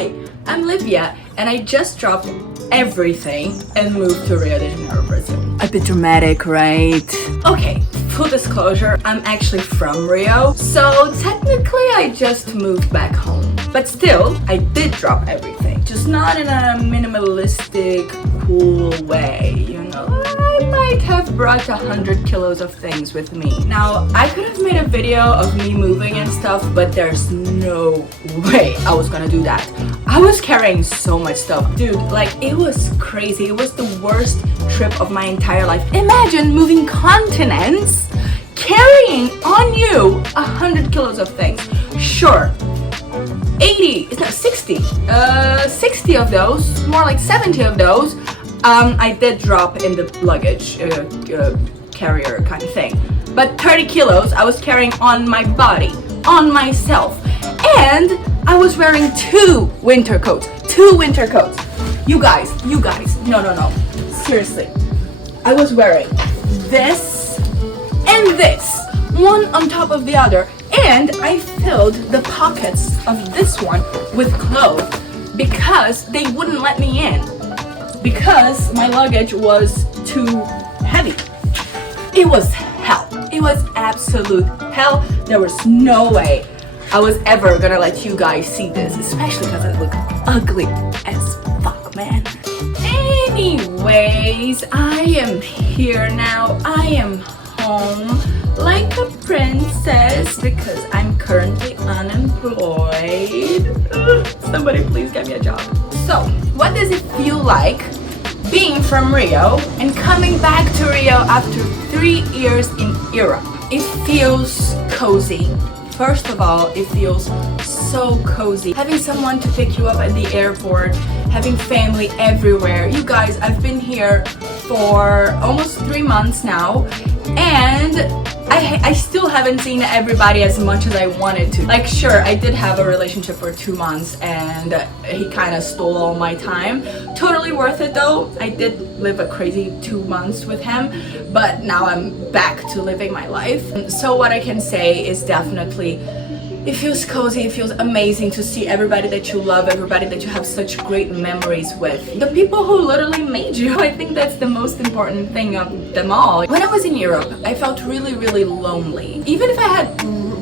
Hi, I'm Livia, and I just dropped everything and moved to Rio de Janeiro, Brazil. A bit dramatic, right? Okay, full disclosure, I'm actually from Rio, so technically I just moved back home. But still, I did drop everything, just not in a minimalistic, cool way, you know? I might have brought 100 kilos of things with me. Now, I could have made a video of me moving and stuff, but there's no way I was gonna do that. I was carrying so much stuff. Dude, like, it was crazy. It was the worst trip of my entire life. Imagine moving continents, carrying on you 100 kilos of things. Sure, 60 of those, more like 70 of those, I did drop in the luggage carrier kind of thing. But 30 kilos I was carrying on my body, on myself. And I was wearing two winter coats. You guys, no. Seriously. I was wearing this and this, one on top of the other. And I filled the pockets of this one with clothes because they wouldn't let me in. Because my luggage was too heavy. It was hell. It was absolute hell. There was no way I was ever gonna let you guys see this, especially because I look ugly as fuck, man. Anyways, I am here now. I am home like a princess because I'm currently unemployed. Somebody please get me a job. So, what does it feel like being from Rio and coming back to Rio after 3 years in Europe? It feels cozy. First of all, it feels so cozy. Having someone to pick you up at the airport, having family everywhere. You guys, I've been here for almost 3 months now, and I still haven't seen everybody as much as I wanted to. Like, sure, I did have a relationship for 2 months and he kind of stole all my time. Totally worth it though. I did live a crazy 2 months with him, but now I'm back to living my life. So what I can say is definitely it feels cozy, it feels amazing to see everybody that you love, everybody that you have such great memories with. The people who literally made you. I think that's the most important thing of them all. When I was in Europe, I felt really, really lonely. Even if I had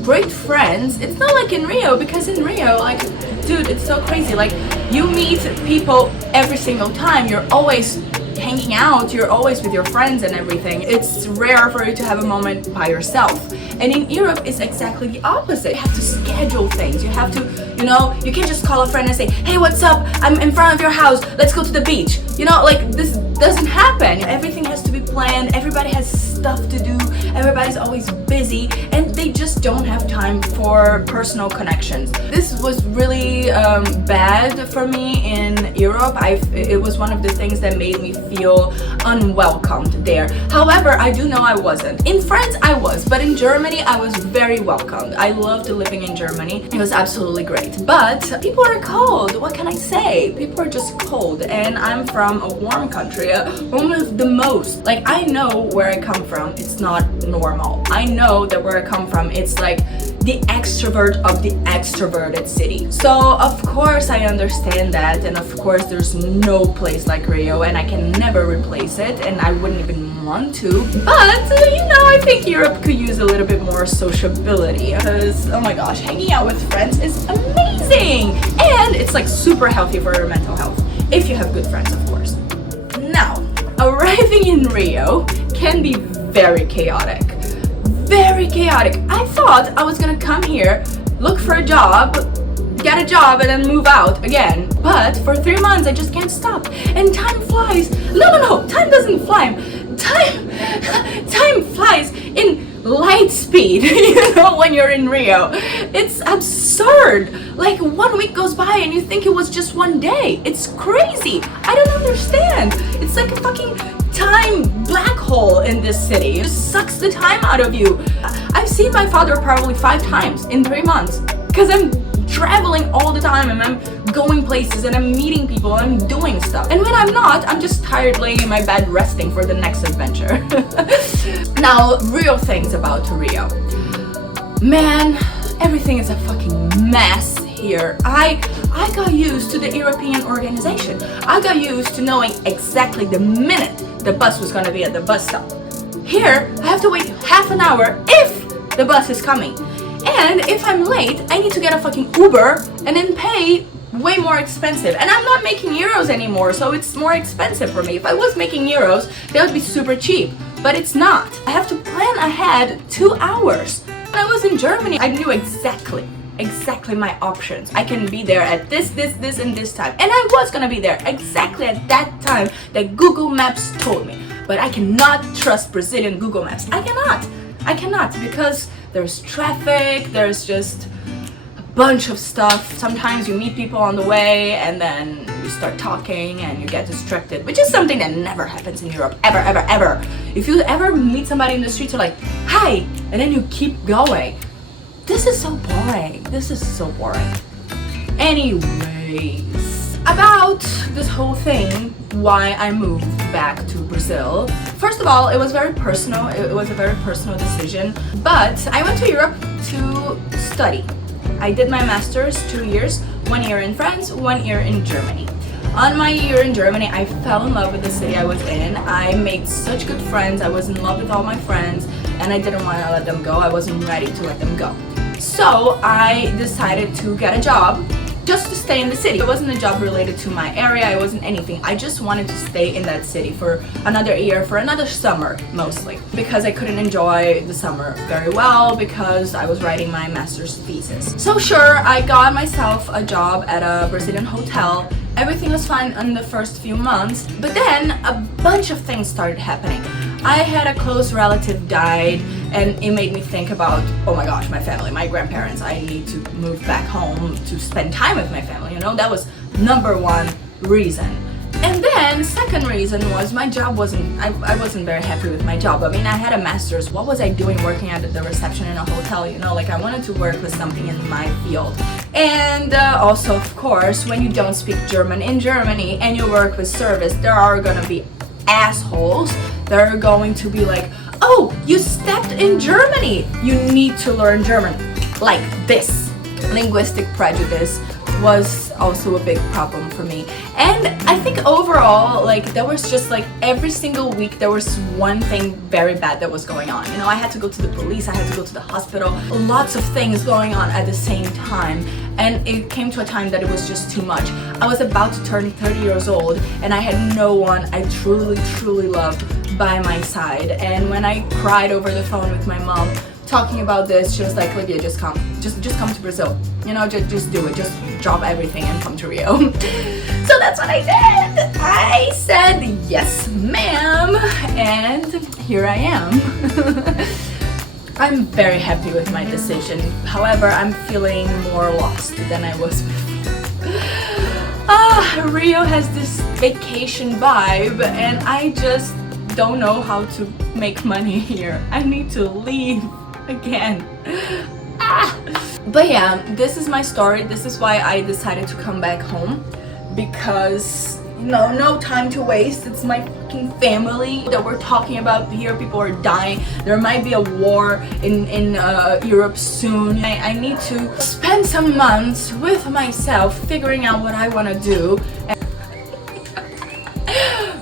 great friends, it's not like in Rio, because in Rio, like, dude, it's so crazy. Like, you meet people every single time. You're always hanging out, you're always with your friends and everything. It's rare for you to have a moment by yourself. And in Europe, it's exactly the opposite. You have to schedule things. You have to, you know, you can't just call a friend and say, hey, what's up? I'm in front of your house. Let's go to the beach. You know, like, this doesn't happen. Everything has to be planned. Everybody has stuff to do. Everybody's always busy. And they just don't have time for personal connections. This was really bad for me in Europe. It was one of the things that made me feel unwelcomed there. However, I do know I wasn't. In France, I was. But in Germany, I was very welcomed. I loved living in Germany. It was absolutely great. But people are cold. What can I say? People are just cold. And I'm from a warm country. One of the most. Like, I know where I come from. It's not normal. I know that where I come from, it's like the extrovert of the extroverted city. So, of course, I understand that. And of course, there's no place like Rio. And I can never replace it. And I wouldn't even want to. But, you know, I think Europe could use a little bit more sociability, because, oh my gosh, hanging out with friends is amazing, and it's like super healthy for your mental health, if you have good friends, of course. Now, arriving in Rio can be very chaotic. I thought I was gonna come here, look for a job, get a job, and then move out again. But for 3 months, I just can't stop. And time flies. No, time doesn't fly. Time flies in light speed, you know, when you're in Rio. It's absurd. Like, 1 week goes by and you think it was just 1 day. It's crazy. I don't understand. It's like a fucking time black hole in this city. It just sucks the time out of you. I've seen my father probably 5 times in 3 months because I'm traveling all the time and I'm going places and I'm meeting people and I'm doing stuff. And when I'm not, I'm just tired laying in my bed resting for the next adventure. Now, real things about Rio. Man, everything is a fucking mess here, I got used to the European organization. I got used to knowing exactly the minute the bus was gonna be at the bus stop. Here, I have to wait half an hour if the bus is coming. And if I'm late, I need to get a fucking Uber and then pay way more expensive. And I'm not making euros anymore, so it's more expensive for me. If I was making euros, that would be super cheap. But it's not. I have to plan ahead 2 hours. When I was in Germany, I knew exactly my options. I can be there at this, and this time. And I was gonna be there exactly at that time that Google Maps told me. But I cannot trust Brazilian Google Maps. I cannot because there's traffic, there's just a bunch of stuff. Sometimes you meet people on the way and then you start talking and you get distracted, which is something that never happens in Europe, ever. If you ever meet somebody in the streets, you're like, hi, and then you keep going. This is so boring. Anyways, about this whole thing, why I moved back to Brazil. First of all, it was very personal. It was a very personal decision. But I went to Europe to study. I did my master's 2 years, 1 year in France, 1 year in Germany. On my year in Germany, I fell in love with the city I was in. I made such good friends. I was in love with all my friends, and I didn't want to let them go. I wasn't ready to let them go. So I decided to get a job just to stay in the city. It wasn't a job related to my area, it wasn't anything. I just wanted to stay in that city for another year, for another summer mostly, because I couldn't enjoy the summer very well because I was writing my master's thesis. So sure, I got myself a job at a Brazilian hotel. Everything was fine in the first few months, but then a bunch of things started happening. I had a close relative died, and it made me think about, oh my gosh, my family, my grandparents. I need to move back home to spend time with my family, you know? That was number one reason. And then second reason was my job I wasn't very happy with my job. I mean, I had a master's. What was I doing working at the reception in a hotel, you know? Like, I wanted to work with something in my field. And also, of course, when you don't speak German in Germany and you work with service, there are gonna be assholes that are going to be like, oh, you stepped in Germany, you need to learn German. Like this. Linguistic prejudice was also a big problem for me. And I think overall, like, there was just like every single week there was one thing very bad that was going on. You know, I had to go to the police, I had to go to the hospital, lots of things going on at the same time. And it came to a time that it was just too much. I was about to turn 30 years old and I had no one I truly loved by my side. And when I cried over the phone with my mom talking about this, she was like, Lydia, just come to Brazil, you know, just do it, just drop everything and come to Rio. So that's what I did. I said yes ma'am, and here I am. I'm very happy with my decision. However, I'm feeling more lost than I was before. Rio has this vacation vibe and I just don't know how to make money here. I need to leave again. But yeah, this is my story. This is why I decided to come back home, because no time to waste. It's my fucking family that we're talking about here. People are dying. There might be a war in Europe soon. I need to spend some months with myself figuring out what I want to do.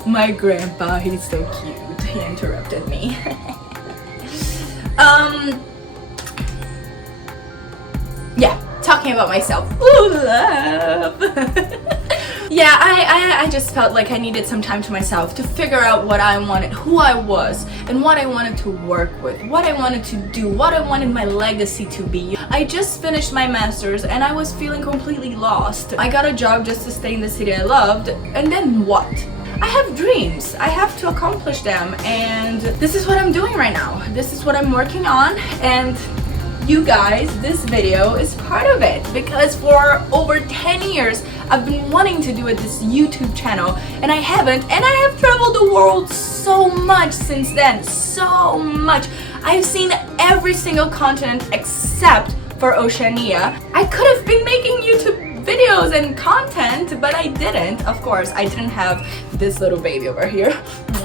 My grandpa, he's so cute. He interrupted me. Yeah, talking about myself. Ooh, love. Yeah, I just felt like I needed some time to myself to figure out what I wanted, who I was, and what I wanted to work with, what I wanted to do, what I wanted my legacy to be. I just finished my master's and I was feeling completely lost. I got a job just to stay in the city I loved, and then what? I have dreams. I have to accomplish them, and this is what I'm doing right now. This is what I'm working on, and you guys, this video is part of it, because for over 10 years I've been wanting to do this YouTube channel and I haven't, and I have traveled the world so much since then, so much. I've seen every single continent except for Oceania. I could have been making YouTube videos and content, but I didn't. Of course, I didn't have this little baby over here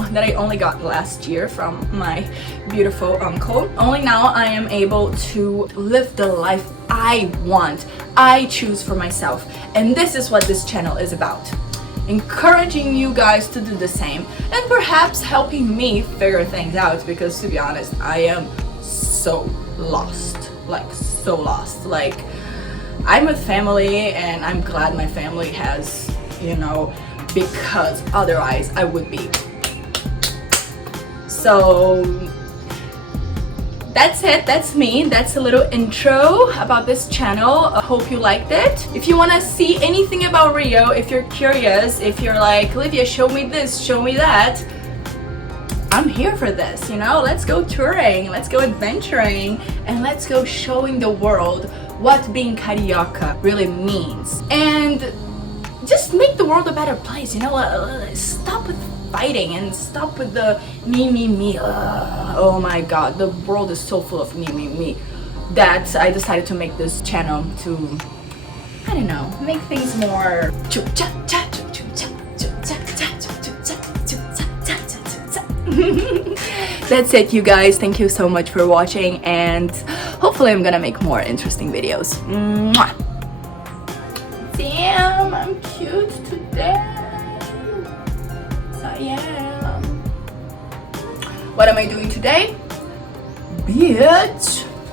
that I only got last year from my beautiful uncle. Only now I am able to live the life I want, I choose for myself. And this is what this channel is about. Encouraging you guys to do the same and perhaps helping me figure things out, because to be honest, I am so lost, like so lost. Like, I'm with family and I'm glad my family has, you know, because otherwise I would be. So that's it, that's me, that's a little intro about this channel. I hope you liked it. If you want to see anything about RIO, if you're curious, if you're like, Livia, show me this, show me that, I'm here for this, you know. Let's go touring, let's go adventuring, and let's go showing the world what being carioca really means, and just make the world a better place, you know. Stop with fighting and stop with the me. Oh my god, the world is so full of me that I decided to make this channel to, I don't know, make things more That's it, you guys. Thank you so much for watching, and hopefully I'm gonna make more interesting videos. Mwah. Damn, I'm cute today. I am. What am I doing today? Bitch.